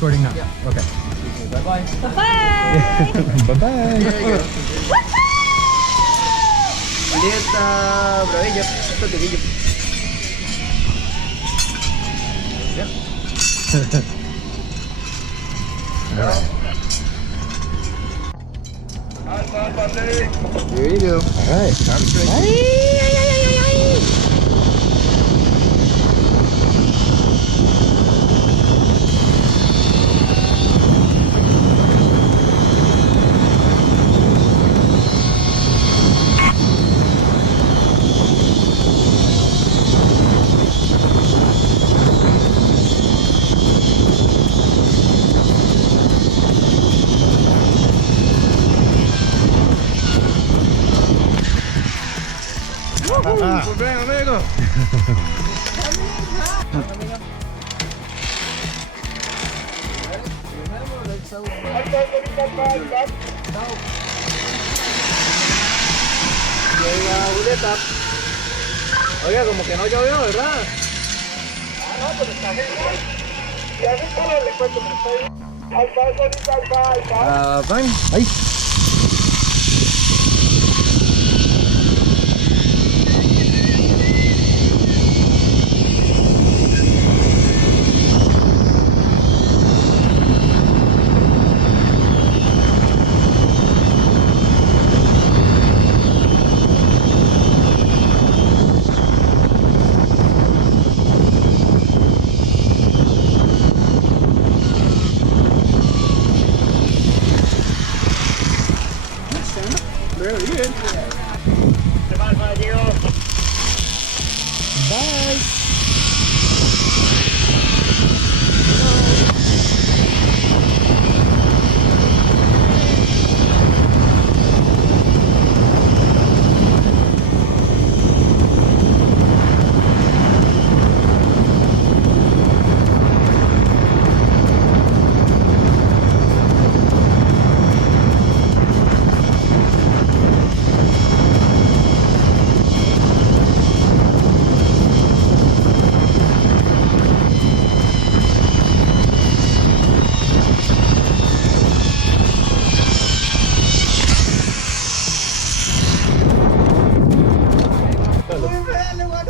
recording now. Yeah. Okay. Bye-bye. Bye-bye! Bye-bye. Lihat Bro Ejep. Ito Big Ejep. Ya. Alright. Here you go. Alright. Pues ven, amigo. Oiga, como que no llovió, ¿verdad? No, pero está genial. Y así solo le cuento que estoy al Fine. Ay.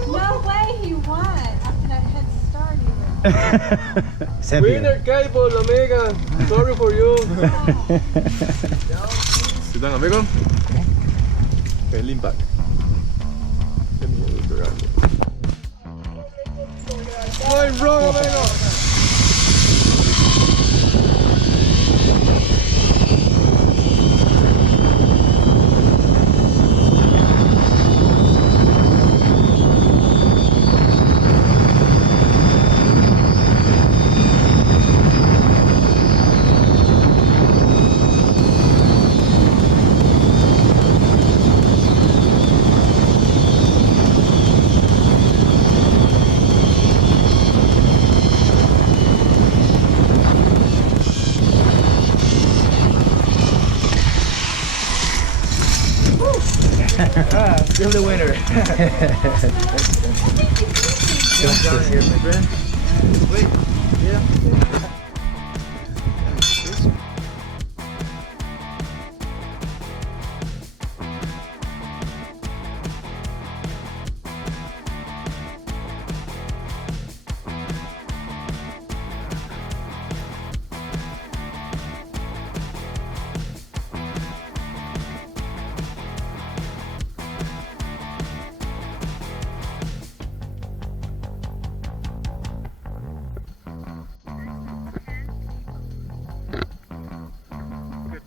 No way he won after that head start he Seven. Winner cable, amiga. Sorry for you. Sit down, amigo. Okay, lean back. Let me look around. Going wrong, amigo. Still the winner. Jump down here, my friend. Wait. Yeah.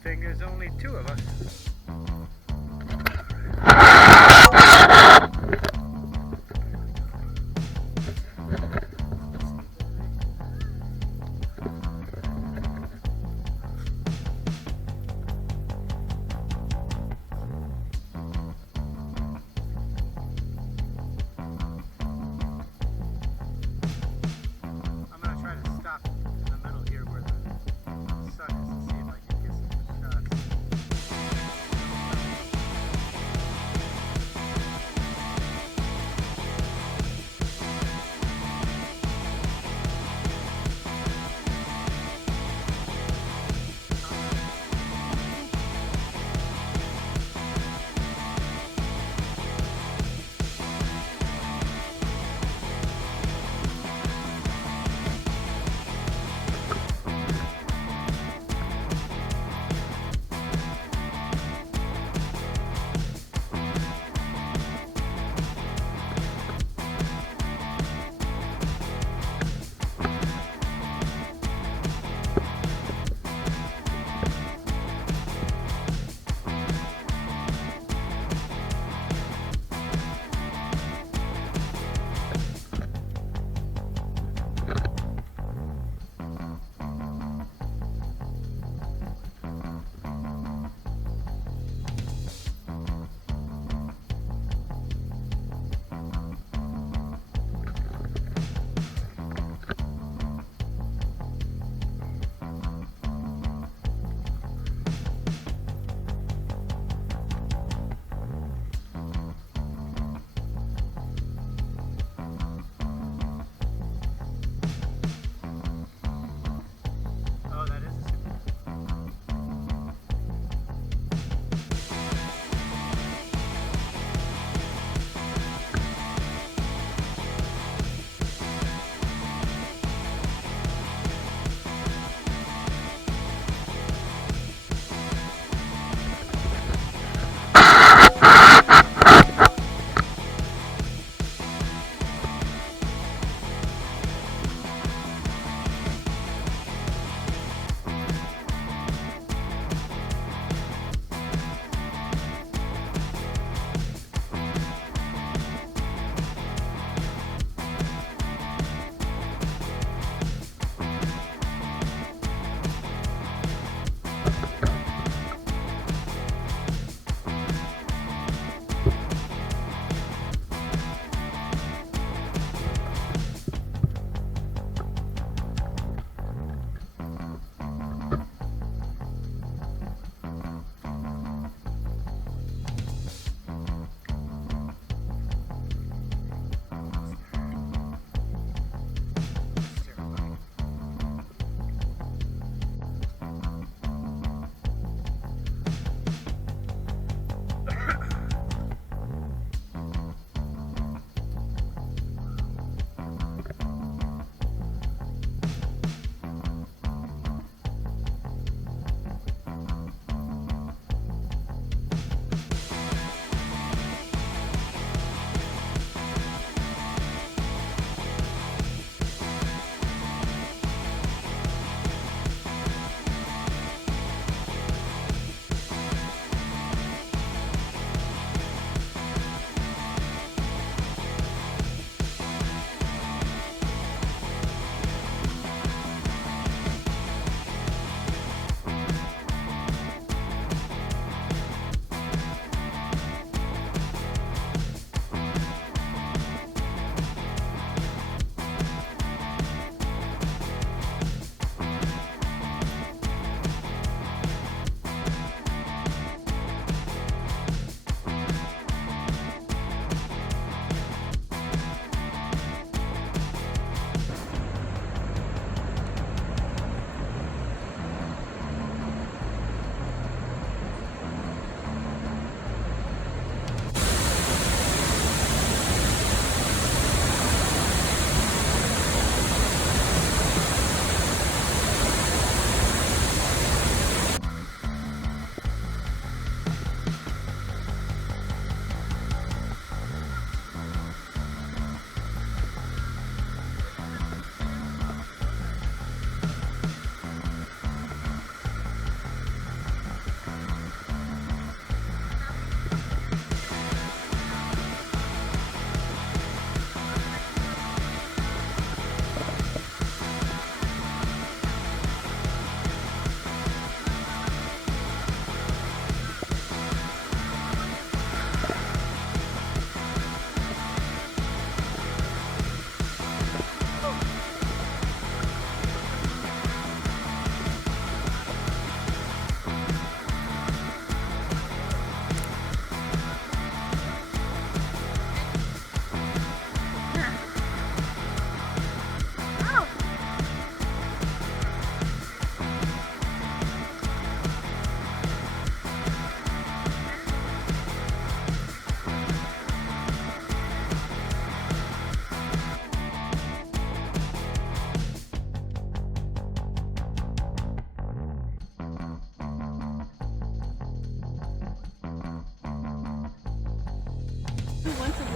There's only two of us.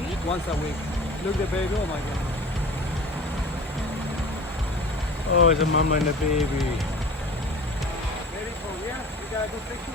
week? Once a week. Look the baby, oh my god. Oh, it's a mama and a baby. Very cool, yeah? You got a good picture?